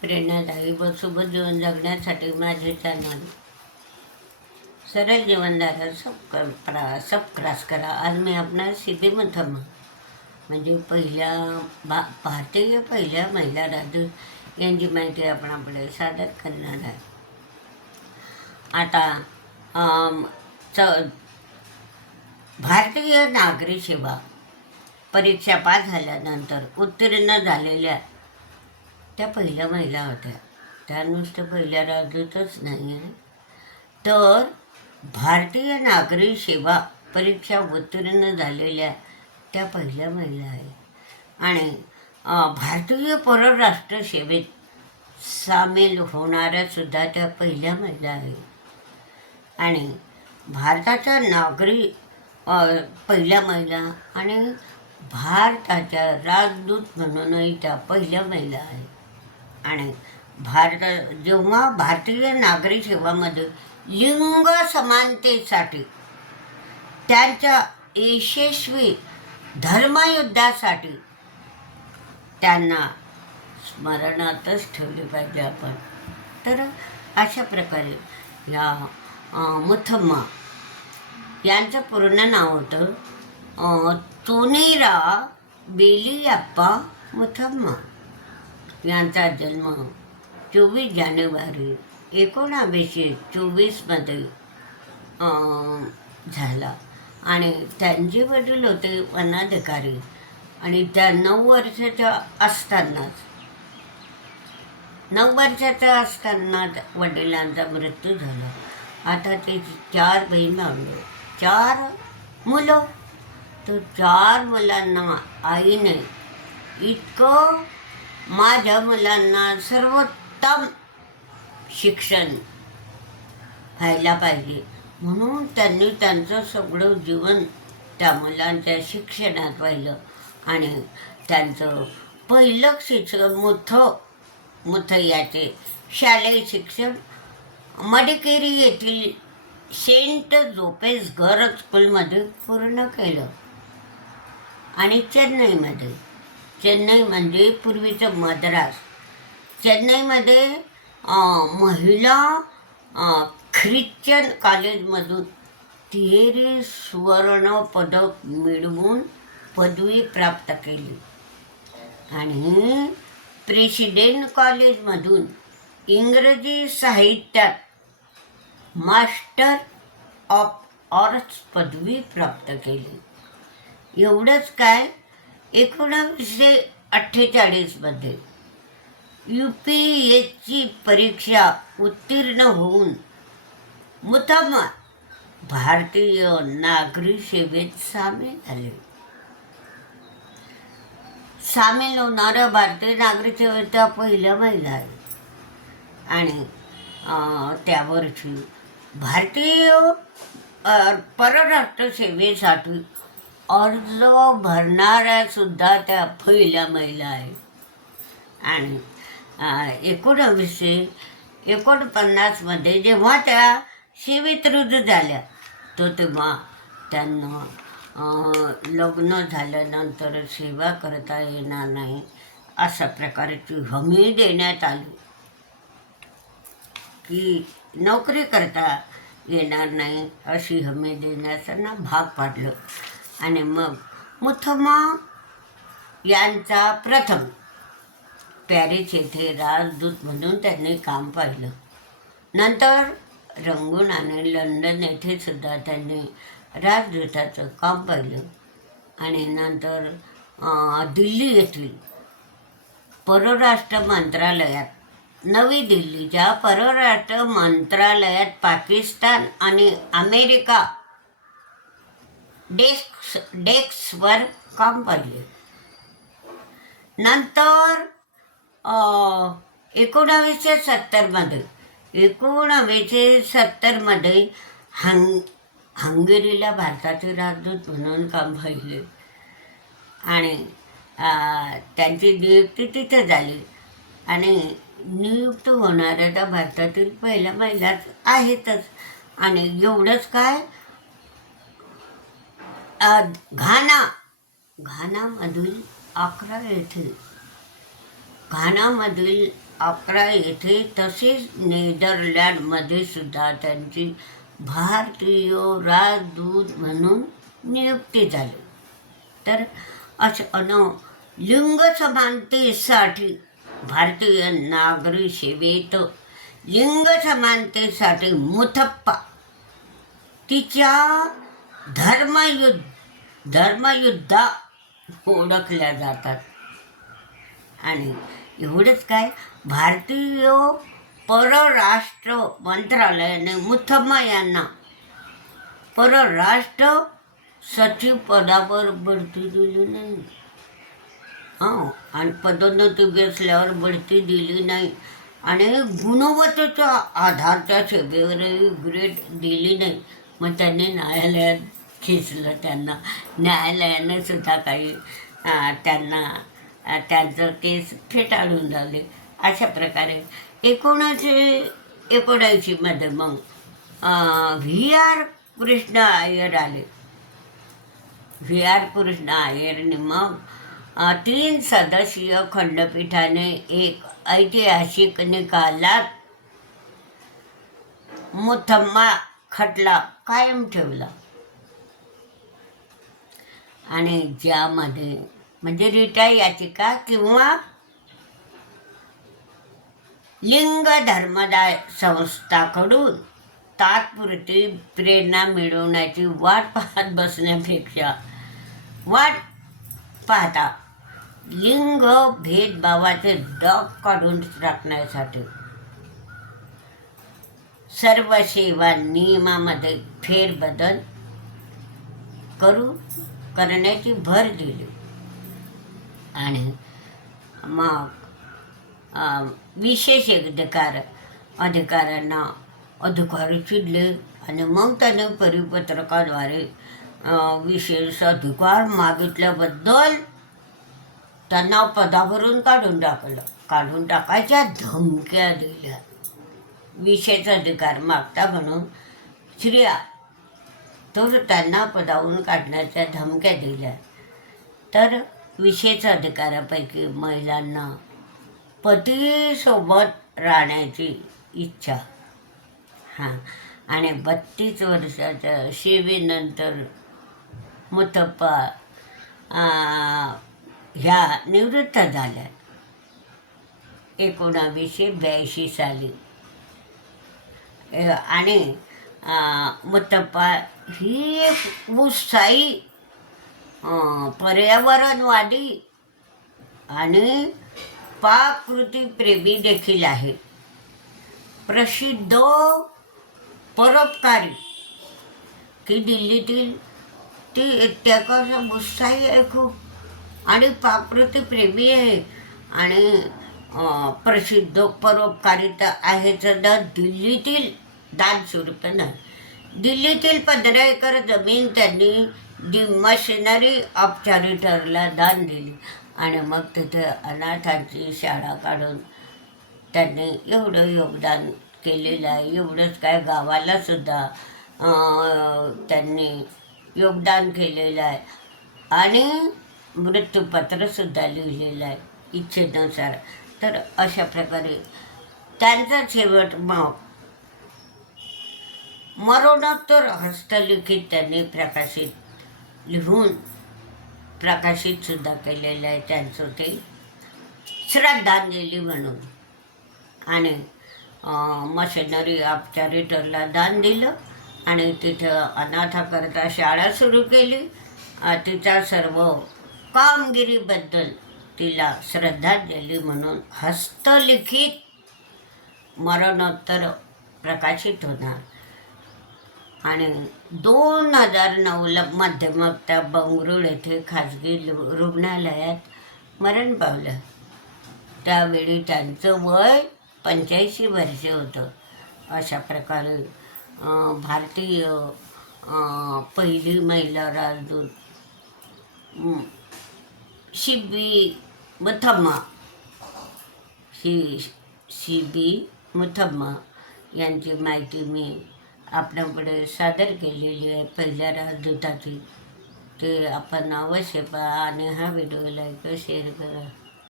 प्रेरणादायी व सोबत जीवन जगण्यासाठी माझे चॅनल. सरळ जीवनदार सब करा सब क्रास करा. आज मी आपणास सिद्धी मथम म्हणजे पहिल्या भा भारतीय पहिल्या महिला राजू यांची माहिती आपण आपले सादर करणार आहे. आता च भारतीय नागरी सेवा परीक्षा पास झाल्यानंतर उत्तीर्ण झालेल्या त्या पहिल्या महिला होत्या. त्या नुसतं पहिल्या राज्यातच नाही आहे तर भारतीय नागरी सेवा परीक्षा उत्तीर्ण झालेल्या त्या पहिल्या महिला आहे आणि भारतीय परराष्ट्र सेवेत सामील होणाऱ्या सुद्धा त्या पहिल्या महिला आहे आणि भारताच्या नागरी पहिल्या महिला आणि भारताच्या राजदूत म्हणूनही त्या पहिल्या महिला आहे आणि भारत जेव्हा भारतीय नागरी सेवामध्ये लिंग समानतेसाठी त्यांच्या यशस्वी धर्मयुद्धासाठी त्यांना स्मरणातच ठेवले पाहिजे आपण. तर अशा प्रकारे या मुथम्मा यांचं पूर्ण नाव होतं अं, तोनेरा बेलियाप्पा मुथम्मा. यांचा जन्म चोवीस जानेवारी एकोणावीसशे चोवीसमध्ये अं, झाला. आणि त्यांचे वडील होते वनाधिकारी. आणि त्या नऊ वर्षाच्या असतानाच नऊ वर्षाचा असताना वडिलांचा मृत्यू झाला. आता ते चार बहीण आणले चार मुलं? तर चार मुलांना आईने इतकं माझ्या मुलांना सर्वोत्तम शिक्षण व्हायला पाहिजे. म्हणून त्यांनी त्यांचं सगळं जीवन त्या मुलांच्या शिक्षणात वाहिलं आणि त्यांचं पहिलं शिक्षण मुथ मुथ याचे शालेय शिक्षण मडिकेरी येथील सेंट जोपेस घर स्कूलमध्ये पूर्ण केलं. आणि चेन्नईमध्ये चेन्नई म्हणजे पूर्वीचं मद्रास. चेन्नईमध्ये महिला ख्रिश्चन कॉलेजमधून तिहेरी सुवर्ण पदक मिळवून पदवी प्राप्त केली. आणि प्रेसिडेंट कॉलेजमधून इंग्रजी साहित्यात मास्टर ऑफ आर्ट्स पदवी प्राप्त केली. एवढंच काय? एकोणावीसशे अठ्ठेचाळीसमध्ये यू पी एसची परीक्षा उत्तीर्ण होऊन मुथम्मा भारतीय नागरी सेवेत सामील झाले. सामील होणाऱ्या भारतीय नागरिक सेवेत त्या पहिल्या महिला आहेत आणि त्यावरची भारतीय परराष्ट्र सेवेसाठी अर्ज भरणाऱ्या सुद्धा त्या पहिल्या महिला आहेत. आणि एकोणवीसशे एकोणावीसशे एकोणपन्नासमध्ये जेव्हा त्या सेवेतरुद्ध झाल्या तो तेव्हा त्यांना लग्न झाल्यानंतर सेवा करता येणार नाही अशा प्रकारची हमी देण्यात आली. की नोकरी करता येणार नाही अशी हमी देण्यास ना भाग पाडलं. आणि मग मुथमा यांचा प्रथम पॅरिस येथे राजदूत म्हणून त्यांनी काम पाहिलं. नंतर रंगून आणि लंडन येथे सुद्धा त्यांनी राजदूताचं काम पाहिलं. आणि नंतर दिल्ली येथील परराष्ट्र मंत्रालयात नवी दिल्लीच्या परराष्ट्र मंत्रालयात पाकिस्तान आणि अमेरिका डेस्क डेस्कवर काम पाहिले नंतर एकोणावीसशे सत्तरमध्ये एकोणावीसशे सत्तरमध्ये हंग हंगेरीला भारताचे राजदूत म्हणून काम पाहिले. आणि त्यांची नियुक्ती तिथे झाली. आणि नियुक्त होणाऱ्या त्या भारतातील पहिल्या महिलाच आहेतच. आणि एवढंच काय? घाना घानामधील अकरा येथे. घानामधील अकरा येथे तसेच नेदरलँडमध्ये सुद्धा त्यांची भारतीय राजदूत म्हणून नियुक्ती झाली. तर असं अन लिंग समानतेसाठी भारतीय नागरी सेवेत लिंग समानतेसाठी मुथप्पा. तिच्या धर्मयुद्ध धर्मयुद्धा ओळखल्या जातात. आणि एवढंच काय? भारतीय परराष्ट्र मंत्रालयाने मुथम्मा यांना परराष्ट्र सचिव पदावर बढती दिली नाही. हां आणि पदोन्नती घेतल्यावर बढती दिली नाही. आणि गुणवत्तेच्या आधारच्या सेवेवरही ग्रेड दिली नाही. मग त्यांनी न्यायालयात खेचलं त्यांना. न्यायालयानं सुद्धा काही त्यांना त्यांचं केस फेटाळून लावले. अशा प्रकारे एकोणीसशे एकोणऐंशीमध्ये मग व्ही आर कृष्ण अय्यर आले. व्ही आर कृष्ण अय्यरने मग तीन सदस्यीय खंडपीठाने एक ऐतिहासिक निकालात मुथम्मा खटला कायम ठेवला. आणि ज्यामध्ये म्हणजे रिटा याचिका किंवा लिंग धर्मदाय संस्थाकडून तात्पुरती प्रेरणा मिळवण्याची वाट पाहत बसण्यापेक्षा वाट पाहता लिंग भेदभावाचे डग काढून टाकण्यासाठी सर्व सेवा नियमामध्ये फेरबदल करू करण्याची भर दिली. आणि मग विशेष अधिकार अधिकाऱ्यांना अधिकारी चिडले आणि मग त्याने परिपत्रकाद्वारे विशेष अधिकार मागितल्याबद्दल त्यांना पदावरून काढून टाकलं. काढून टाकायच्या धमक्या दिल्या. विशेष अधिकार मागता म्हणून स्त्रिया तर त्यांना पदावरून काढण्याच्या धमक्या दिल्या. तर विशेष अधिकारापैकी महिलांना पतीसोबत राहण्याची इच्छा. हां. आणि बत्तीस वर्षाच्या सेवेनंतर मुतप्पा ह्या निवृत्त झाल्या. एकोणावीसशे ब्याऐंशी साली. आणि आ, ही एक उत्साही पर्यावरणवादी आणि पाकृती प्रेमी देखील आहे. प्रसिद्ध परोपकारी की दिल्लीतील ती त्याचा उत्साही आहे खूप. आणि पाकृती प्रेमी आहे. आणि प्रसिद्ध प्रसिद्ध आहे. तर दिल्लीतील दान स्वरूप दिल्लीतील पंधरा एकर जमीन त्यांनी दि मशिनरी ऑफ चॅरिटरला दान दिली. आणि मग तिथे अनाथांची शाळा काढून त्यांनी एवढं योगदान केलेलं आहे. एवढंच काय गावाला सुद्धा त्यांनी योगदान केलेलं आहे. आणि मृत्यूपत्रसुद्धा लिहिलेलं आहे इच्छेनुसार. तर अशा प्रकारे त्यांचा शेवट मग मरणोत्तर हस्तलिखित त्यांनी प्रकाशित लिहून प्रकाशित सुद्धा केलेलं आहे त्यांचं ते. श्रद्धांजली म्हणून. आणि मशिनरी ऑफ चॅरिटरला दान दिलं आणि तिथं अनाथाकरता शाळा सुरू केली. तिचा तिच्या सर्व कामगिरीबद्दल तिला श्रद्धांजली म्हणून हस्तलिखित मरणोत्तर प्रकाशित होणार. आणि दोन हजार नऊला मध्यमता त्या येथे खाजगी रुग्णालयात मरण पावलं. त्यावेळी त्यांचं वय पंच्याऐंशी वर्ष होतं. अशा प्रकारे भारतीय पहिली महिला राजदूत शिबी मुथम्मा. शि शिबी मुथम्मा यांची माहिती मी आपल्याकडे सादर केलेली आहे पहिल्या राजदूताची. ते आपण अवश्य पहा आणि हा व्हिडिओ लाईक शेअर करा.